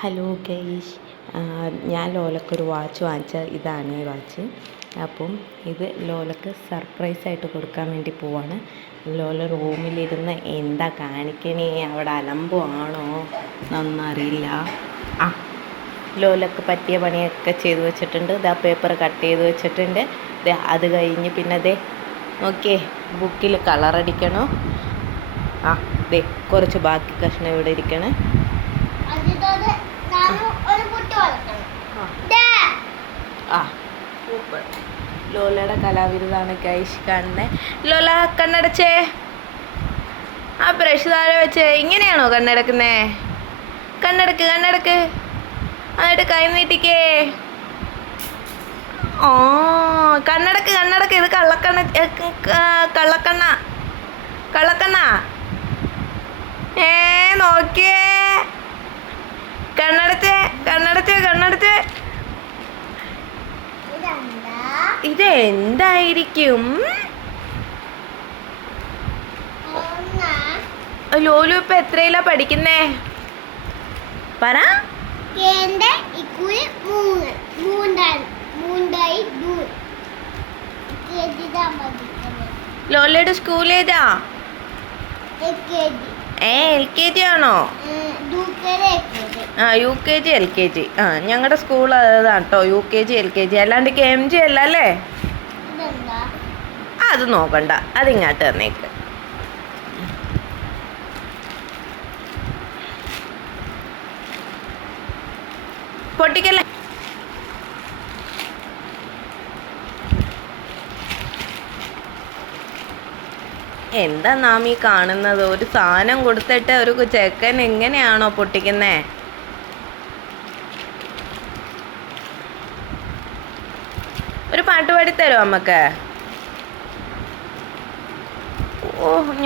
Hello guys, ഞാൻ ലോലക്കൊരു watch വാങ്ങിച്ച ഇതാണ് ഈ വാച്ച്. അപ്പം ഇത് ലോലക്ക് സർപ്രൈസായിട്ട് കൊടുക്കാൻ വേണ്ടി പോവാണ്. ലോല റൂമിലിരുന്ന് എന്താ കാണിക്കണേ, അവിടെ അലമ്പോ ആണോ എന്നൊന്നറിയില്ല. ലോലക്ക് പറ്റിയ പണിയൊക്കെ ചെയ്ത് വെച്ചിട്ടുണ്ട്. ഇതാ പേപ്പർ കട്ട് ചെയ്ത് വെച്ചിട്ടുണ്ട്. അത് കഴിഞ്ഞ് പിന്നെ നോക്കിയേ, ബുക്കിൽ കളറടിക്കണോ. കുറച്ച് ബാക്കി കഷ്ണം ഇവിടെ ഇരിക്കണേ. ലോലയുടെ കലാവിരുതാണ് ഗൈസ് കാണുന്നത്. ലോല കണ്ണടച്ചേ, ആ ബ്രഷ് താഴെ വെച്ചേ. ഇങ്ങനെയാണോ കണ്ണടക്കുന്നേ? കണ്ണടക്ക് എന്നിട്ട് കൈ നീട്ടിക്കേ. ഓ കണ്ണടക്ക് ഇത് കള്ളക്കണ്ണ. നോക്കിയേ, കണ്ണടച്ചേ. ഇതെന്തായിരിക്കും? ലോലു ഇപ്പൊ എത്രയിലാ പഠിക്കുന്നേ? പറ. ലോലയുടെ സ്കൂൾ ഏതാ? LKG ആണോ? UKG LKG. ഞങ്ങളുടെ സ്കൂൾ അതാണ് കേട്ടോ, UKG LKG. അല്ലാണ്ട് KMG അല്ല അല്ലേ? അത് നോക്കണ്ട, അതിങ്ങോട്ട് തന്നേക്ക്. പൊട്ടിക്കല്ലേ. എന്താ നാം ഈ കാണുന്നത്? ഒരു സാധനം കൊടുത്തിട്ട് ഒരു ചെക്കൻ എങ്ങനെയാണോ പൊട്ടിക്കുന്നേ? ഒരു പാട്ട് പാടിത്തരോ അമ്മക്ക്?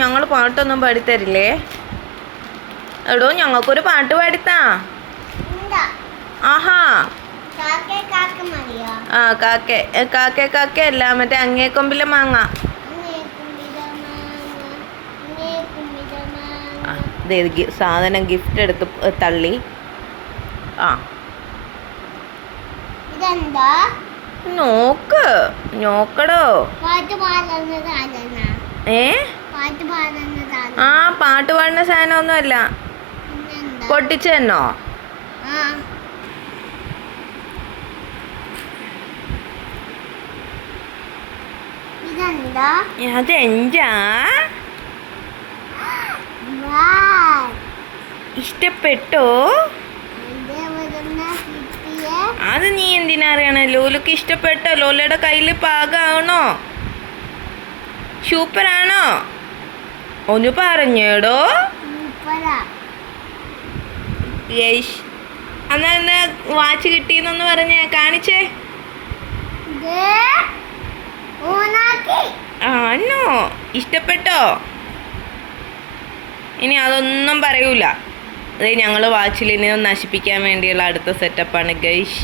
ഞങ്ങൾ പാട്ടൊന്നും പാടിത്തരില്ലേ? എടോ, ഞങ്ങൾക്കൊരു പാട്ട് പാടിത്താ. ആഹാ, കാക്കേ അല്ല, മറ്റേ അങ്ങേക്കൊമ്പിലെ മാങ്ങ. സാധനം ഗിഫ്റ്റ് എടുത്ത് തള്ളി. നോക്കടോ. പാട്ട് പാടുന്ന സാധനം ഒന്നും അല്ല. പൊട്ടിച്ചെന്നോ? അതെന്താ? ഇഷ്ടപ്പെട്ടോ? അത് നീ എന്തിനാ അറിയണ? ലോലക്ക് ഇഷ്ടപ്പെട്ടോ? ലോലയുടെ കയ്യിൽ പാകാണോ? സൂപ്പറാണോ? ഒന്ന് പറഞ്ഞേടോ. എന്നാ വാച്ച് കിട്ടിയെന്നൊന്ന് പറഞ്ഞേ, കാണിച്ചേ. ആണോ? ഇഷ്ടപ്പെട്ടോ? ഇനി അതൊന്നും പറയൂല. ഞങ്ങൾ വാച്ചിൽ ഇനി നശിപ്പിക്കാൻ വേണ്ടിയുള്ള അടുത്ത സെറ്റപ്പാണ് ഗൈസ്.